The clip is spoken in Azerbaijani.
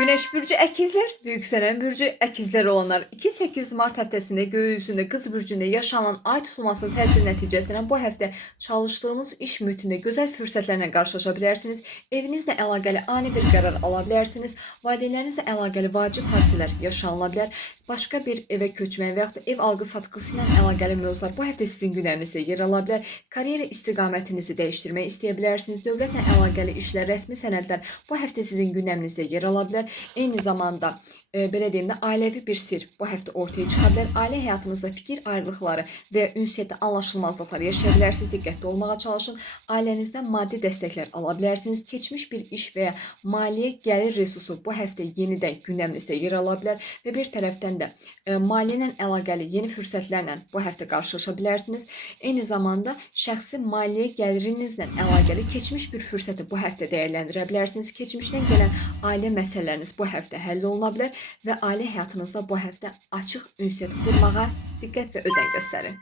Güneş burcu əkizlər və yüksələn burcu əkizlər olanlar 2-8 mart həftəsində gökyüzündə Qız burcunda yaşanan ay tutulmasının təsiri nəticəsində bu həftə çalışdığınız iş mühitində gözəl fürsətlərlə qarşılaşa bilərsiniz. Evinizlə əlaqəli ani bir qərar ala bilərsiniz. Valideynlərinizlə əlaqəli vacib hadisələr yaşanıla bilər. Başqa bir evə köçmək və yaxud da ev alqı-satqısı ilə əlaqəli mövzular bu həftə sizin gündəminizdə yer ala bilər. Kariyer istiqamətinizi dəyişdirmək istəyə bilərsiniz. Dövlətlə əlaqəli işlər, rəsmi sənədlər bu həftə sizin gündəminizdə yer ala bilər. Eyni zamanda belə deyim də ailəvi bir sir bu həftə ortaya çıxa bilər. Ailə həyatınızda fikir ayrılıqları və ünsiyyətdə anlaşılmazlıqlar yaşaya bilərsiniz. Diqqətli olmağa çalışın. Ailənizdən maddi dəstəklər ala bilərsiniz. Keçmiş bir iş və ya maliyyə gəlir resursu bu həftə yenidən gündəminizdə yer ala bilər və bir tərəfdən də maliyyə ilə əlaqəli yeni fürsətlərlə bu həftə qarşılaşa bilərsiniz. Eyni zamanda şəxsi maliyyə gəlirinizlə əlaqəli keçmiş bir fürsəti bu həftə dəyərləndirə bilərsiniz. Keçmişdən gələn ailə məsələləriniz bu həftə həll oluna bilər və ailə həyatınızda bu həftə açıq ünsiyyət qurmağa diqqət və özen göstərin.